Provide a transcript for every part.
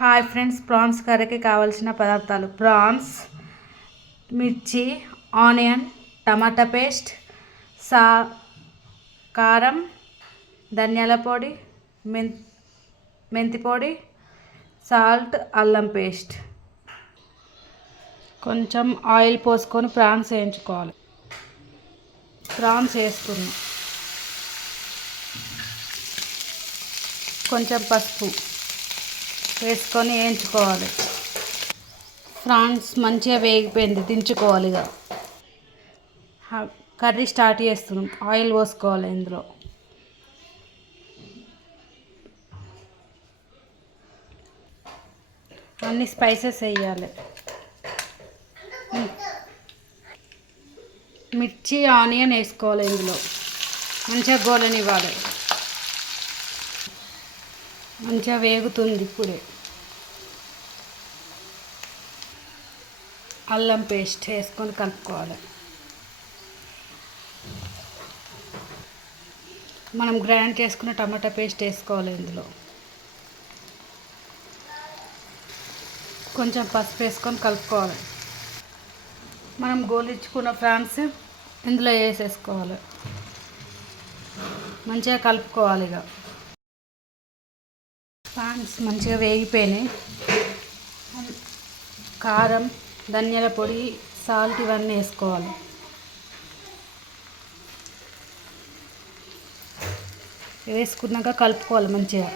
Hi friends, prawns కర్రీకి కావాల్సిన పదార్థాలు: ప్రాన్స్, మిర్చి, ఆనియన్, టమాటా పేస్ట్, సా కారం, ధనియాల పొడి, మెంతి పొడి, సాల్ట్, అల్లం పేస్ట్. కొంచెం ఆయిల్ పోసుకొని ప్రాన్స్ వేయించుకోవాలి. ప్రాన్స్ వేసుకున్నాం. కొంచెం పసుపు వేసుకొని వేయించుకోవాలి. ప్రాన్స్ మంచిగా వేగిపోయింది, దించుకోవాలి. ఇక కర్రీ స్టార్ట్ చేస్తున్నాం. ఆయిల్ పోసుకోవాలి. ఇందులో అన్ని స్పైసెస్ వేయాలి. మిర్చి, ఆనియన్ వేసుకోవాలి. ఇందులో మంచిగా గోలనివ్వాలి. మంచిగా వేగుతుంది. ఇప్పుడే అల్లం పేస్ట్ వేసుకొని కలుపుకోవాలి. మనం గ్రైండ్ చేసుకున్న టమాటా పేస్ట్ వేసుకోవాలి. ఇందులో కొంచెం పసుపు వేసుకొని కలుపుకోవాలి. మనం గోలించుకున్న ప్రాన్స్ ఇందులో వేసేసుకోవాలి. మంచిగా కలుపుకోవాలి. ఇక ప్రాన్స్ మంచిగా వేగిపోయినాయి. కారం, ధనియాల పొడి, సాల్ట్ ఇవన్నీ వేసుకోవాలి. వేసుకున్నాక కలుపుకోవాలి మంచిగా.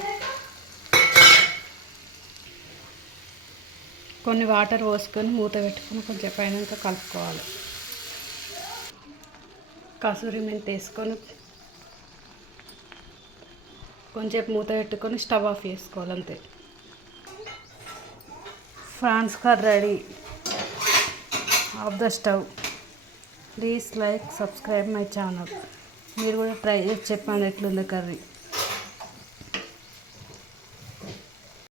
కొన్ని వాటర్ పోసుకొని మూత పెట్టుకొని కొంచెం పైనంతా కలుపుకోవాలి. కసూరి మెంతి వేసుకొని కొంచెం మూత పెట్టుకొని స్టవ్ ఆఫ్ చేసుకోవాలి. అంతే. Prawns curry ready. Of the stove. Please like, subscribe my channel. మీరు కూడా ట్రై చేసి చెప్పండి ఎట్లుందో కర్రీ.